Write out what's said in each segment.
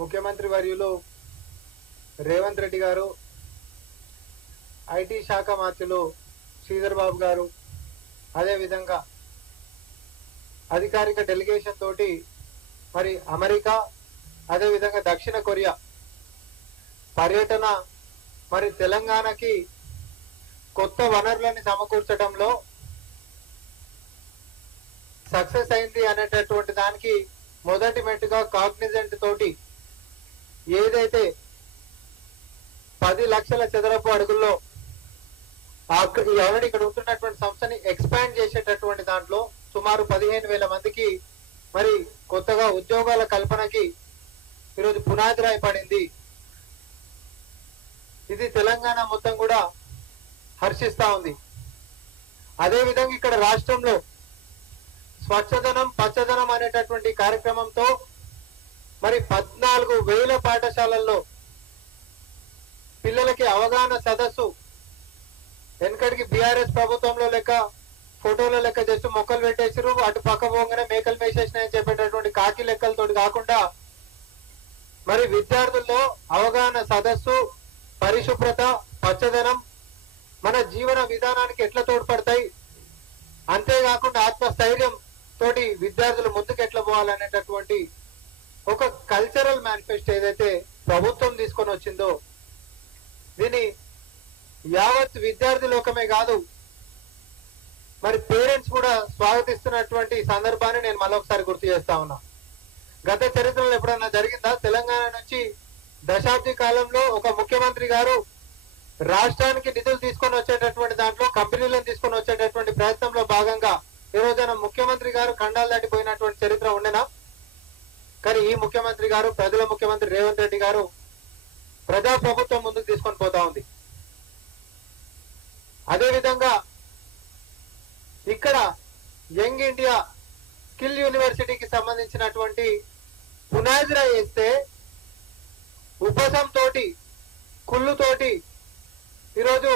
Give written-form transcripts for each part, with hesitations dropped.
ముఖ్యమంత్రి వర్యులు రేవంత్ రెడ్డి గారు, ఐటీ శాఖ మంత్రులు శ్రీధర్ బాబు గారు, అదేవిధంగా అధికారిక డెలిగేషన్ తోటి మరి అమెరికా, అదేవిధంగా దక్షిణ కొరియా పర్యటన మరి తెలంగాణకి కొత్త వనరులను సమకూర్చడంలో సక్సెస్ అయింది అనేటటువంటి దానికి మొదటి మెట్టుగా కాగ్నిజెంట్ తోటి ఏదైతే 10 లక్షల చదరపు అడుగుల్లో ఆల్రెడీ ఇక్కడ ఉంటున్నటువంటి సంస్థని ఎక్స్పాండ్ చేసేటటువంటి దాంట్లో సుమారు 15,000 మందికి మరి కొత్తగా ఉద్యోగాల కల్పనకి ఈరోజు పునాది రాయి పడింది. ఇది తెలంగాణ మొత్తం కూడా హర్షిస్తా ఉంది. అదేవిధంగా ఇక్కడ రాష్ట్రంలో స్వచ్ఛదనం పచ్చదనం అనేటటువంటి కార్యక్రమంతో మరి 14,000 పాఠశాలల్లో పిల్లలకి అవగాహన సదస్సు, వెనకడికి బీఆర్ఎస్ ప్రభుత్వంలో లెక్క ఫోటోల లెక్క జస్ట్ మొక్కలు పెట్టేసారు, అటు పక్క పోగానే మేకలు మేసేసినాయని చెప్పేటటువంటి కాకి లెక్కలతో కాకుండా మరి విద్యార్థుల్లో అవగాహన సదస్సు, పరిశుభ్రత, పచ్చదనం మన జీవన విధానానికి ఎట్లా తోడ్పడతాయి, అంతేకాకుండా ఆత్మస్థైర్యం తోటి విద్యార్థులు ముందుకు ఎట్లా పోవాలనేటటువంటి ఒక కల్చరల్ మేనిఫెస్టో ఏదైతే ప్రభుత్వం తీసుకొని వచ్చిందో దీన్ని యావత్ విద్యార్థి లోకమే కాదు మరి పేరెంట్స్ కూడా స్వాగతిస్తున్నటువంటి సందర్భాన్ని నేను మళ్ళొకసారి గుర్తు చేస్తా ఉన్నా. గత చరిత్రలో ఎప్పుడన్నా జరిగిందా? తెలంగాణ నుంచి దశాబ్ది కాలంలో ఒక ముఖ్యమంత్రి గారు రాష్ట్రానికి నిధులు తీసుకొని వచ్చేటటువంటి దాంట్లో కంపెనీలను తీసుకొని వచ్చేటటువంటి ప్రయత్నంలో భాగంగా ఈ రోజున ముఖ్యమంత్రి గారు ఖండాలు దాటిపోయినటువంటి చరిత్ర ఉండేనా? కానీ ఈ ముఖ్యమంత్రి గారు, ప్రజల ముఖ్యమంత్రి రేవంత్ రెడ్డి గారు ప్రజా ప్రభుత్వం ముందుకు తీసుకొని పోతా ఉంది. అదేవిధంగా ఇక్కడ యంగ్ ఇండియా స్కిల్ యూనివర్సిటీకి సంబంధించినటువంటి పునాదిరా వేస్తే ఉపసం తోటి కుళ్ళుతోటి ఈరోజు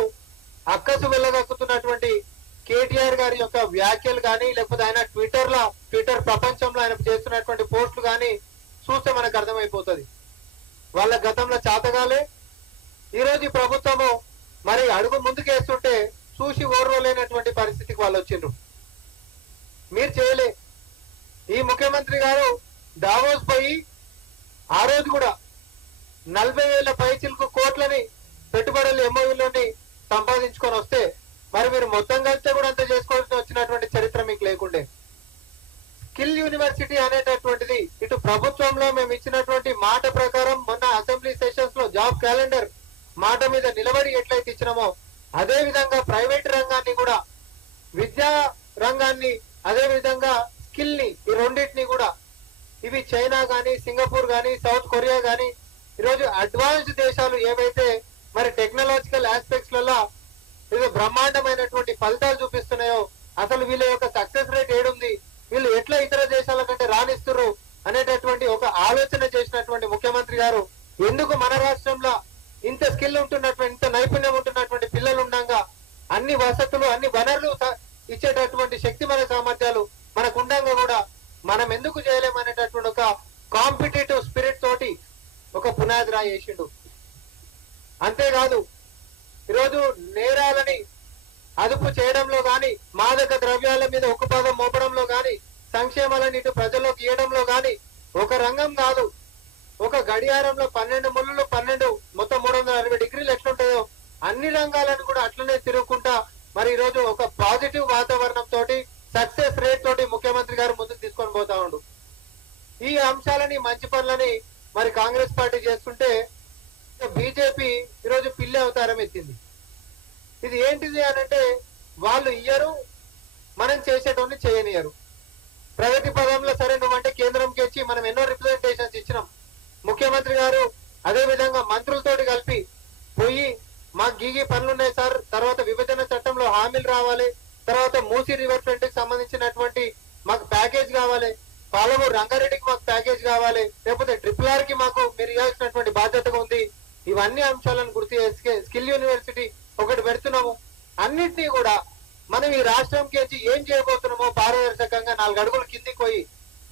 అక్కసు వెళ్ళగక్కుతున్నటువంటి కేటీఆర్ గారి యొక్క వ్యాఖ్యలు కానీ లేకపోతే ఆయన ట్విట్టర్ ప్రపంచంలో ఆయన చేస్తున్నటువంటి పోస్టులు కానీ చూస్తే మనకు అర్థమైపోతుంది. వాళ్ళ గతంలో చాతగాలే ఈరోజు ఈ ప్రభుత్వము మరి అడుగు ముందుకేస్తుంటే చూసి ఓర్వలేనటువంటి పరిస్థితికి వాళ్ళు వచ్చిండ్రు. మీరు చేయలే. ఈ ముఖ్యమంత్రి గారు దావోస్ పోయి ఆ రోజు కూడా 40,000 పైచిలకు కోట్లని పెట్టుబడులు ఎంఓయూలోని సంపాదించుకొని వస్తే మరి మీరు మొత్తం కలిస్తే కూడా అంత చేసుకోవాల్సి వచ్చినటువంటి చరిత్ర మీకు లేకుండే. స్కిల్ యూనివర్సిటీ అనేటటువంటిది ఇటు ప్రభుత్వంలో మేము ఇచ్చినటువంటి మాట ప్రకారం మొన్న అసెంబ్లీ సెషన్స్ లో జాబ్ క్యాలెండర్ మాట మీద నిలబడి ఎట్లయితే ఇచ్చినామో అదే విధంగా ప్రైవేట్ రంగాన్ని కూడా, విద్యా రంగాన్ని, అదే విధంగా స్కిల్ ని, ఈ రెండింటిని కూడా ఇవి చైనా గాని, సింగపూర్ గాని, సౌత్ కొరియా గాని ఈరోజు అడ్వాన్స్డ్ దేశాలు ఏవైతే మరి టెక్నాలజికల్ ఆస్పెక్ట్స్ లలో ఇది బ్రహ్మాండమైనటువంటి ఫలితాలు చూపిస్తున్నాయో అసలు వీళ్ళ యొక్క సక్సెస్ రేట్ ఏడుంది, వీళ్ళు ఎట్లా ఇతర దేశాల కంటే రాణిస్తున్నారు అనేటటువంటి ఒక ఆలోచన చేసినటువంటి ముఖ్యమంత్రి గారు ఎందుకు మన రాష్ట్రంలో ఇంత స్కిల్ ఉంటున్నటువంటి, ఇంత నైపుణ్యం ఉంటున్నటువంటి పిల్లలు ఉండగా అన్ని వసతులు, అన్ని వనరులు ఇచ్చేటటువంటి శక్తి మన సామర్థ్యాలు మనకు ఉండగా కూడా మనం ఎందుకు చేయలేమనేటటువంటి ఒక కాంపిటేటివ్ స్పిరిట్ తోటి ఒక పునాది రాయి వేసిండు. అంతేకాదు ఈరోజు నేరాలని అదుపు చేయడంలో గాని, మాదక ద్రవ్యాల మీద ఒక పదం మోపడంలో గాని, సంక్షేమాలను ఇటు ప్రజల్లోకి ఇవ్వడంలో గాని ఒక రంగం కాదు, ఒక గడియారంలో 12 ముళ్ళు 12 మొత్తం 360 డిగ్రీలు ఎట్లుంటాయో అన్ని రంగాలను కూడా అట్లనే తిరుగుకుంటా మరి ఈరోజు ఒక పాజిటివ్ వాతావరణం తోటి, సక్సెస్ రేట్ తోటి ముఖ్యమంత్రి గారు ముందుకు తీసుకొని పోతా ఉండు. ఈ అంశాలని, మంచి పనులని మరి కాంగ్రెస్ పార్టీ చేస్తుంటే బీజేపీ ఈరోజు పిల్లి అవతారం ఎత్తింది. ఇది ఏంటిది అనంటే వాళ్ళు ఇయ్యరు, మనం చేసేటోని చేయనియరు. ప్రగతి పదంలో సరే నువ్వంటే కేంద్రంకి వచ్చి మనం ఎన్నో రిప్రజెంటేషన్స్ ఇచ్చినాం. ముఖ్యమంత్రి గారు అదే విధంగా మంత్రులతోటి కలిపి పోయి మాకు గీగి పనులున్నాయి సార్, తర్వాత విభజన చట్టంలో హామీలు రావాలి, తర్వాత మూసీ రివర్ ఫ్రంట్ కి సంబంధించినటువంటి మాకు ప్యాకేజ్ కావాలి, పాలమూరు రంగారెడ్డికి మాకు ప్యాకేజ్ కావాలి, లేకపోతే RRR కి మాకు మీరు ఇవ్వాల్సినటువంటి బాధ్యతగా ఉంది. ఇవన్నీ అంశాలను గుర్తు చేసి స్కిల్ యూనివర్సిటీ ఒకటి పెడుతున్నాము. అన్నింటినీ కూడా మనం ఈ రాష్ట్రంకి వచ్చి ఏం చేయబోతున్నామో పారదర్శకంగా 4 అడుగులు కిందికి పోయి,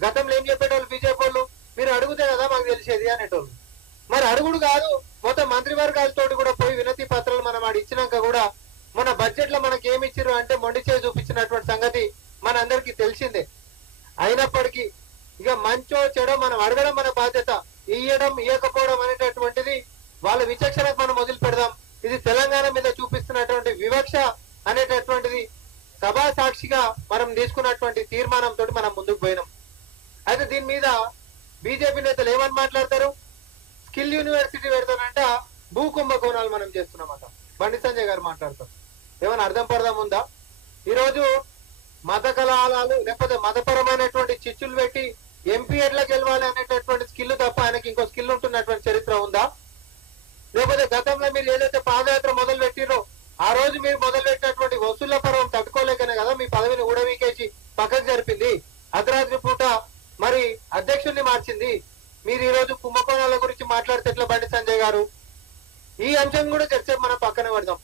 గతంలో ఏం చెప్పేటోళ్ళు బీజేపీ వాళ్ళు, మీరు అడుగుతే కదా మాకు తెలిసేది అనేటోళ్ళు. మరి అడుగుడు కాదు, మొత్తం మంత్రివర్గాలతో కూడా పోయి వినతి పత్రాలు మనం ఆడ ఇచ్చినాక కూడా మన బడ్జెట్ లో మనకి ఏమి ఇచ్చారు అంటే మొండి చేసి చూపించినటువంటి సంగతి మన అందరికీ తెలిసిందే. అయినప్పటికీ ఇక మంచో చెడో మనం అడగడం మన బాధ్యత, ఇయ్యడం ఇయ్యకపోవడం అనేటటువంటిది వాళ్ళ విచక్షణకు మనం మొదలు పెడదాం. ఇది తెలంగాణ మీద చూపిస్తున్నటువంటి వివక్ష అనేటటువంటిది సభా సాక్షిగా మనం తీసుకున్నటువంటి తీర్మానంతో మనం ముందుకు పోయినాం. అయితే దీని మీద బీజేపీ నేతలు ఏమని మాట్లాడతారు? స్కిల్ యూనివర్సిటీ పెడతానంట భూ కుంభకోణాలు మనం చేస్తున్నామట. బండి సంజయ్ గారు మాట్లాడతారు. ఏమైనా అర్థం పడదాం ఉందా? ఈరోజు మత కళాలు లేకపోతే మతపరమైనటువంటి చిచ్చులు పెట్టి ఎంపీ ఎట్లా గెలవాలి అనేటటువంటి స్కిల్ తప్ప ఆయనకి ఇంకో స్కిల్ ఉంటున్నటువంటి చరిత్ర ఉందా? లేకపోతే గతంలో మీరు ఏదైతే పాదయాత్ర మొదలు పెట్టిరో ఆ రోజు మీరు మొదలు పెట్టినటువంటి వసూళ్ల పర్వం తట్టుకోలేకనే కదా మీ పదవిని ఊడవీకేసి పక్కకు జరిపింది. అర్ధరాత్రి పూట మరి అధ్యక్షుడిని మార్చింది. మీరు ఈ రోజు కుంభకోణాల గురించి మాట్లాడితే ఎట్లా బండి సంజయ్ గారు? ఈ అంశం కూడా చర్చ మనం పక్కన పెడదాం.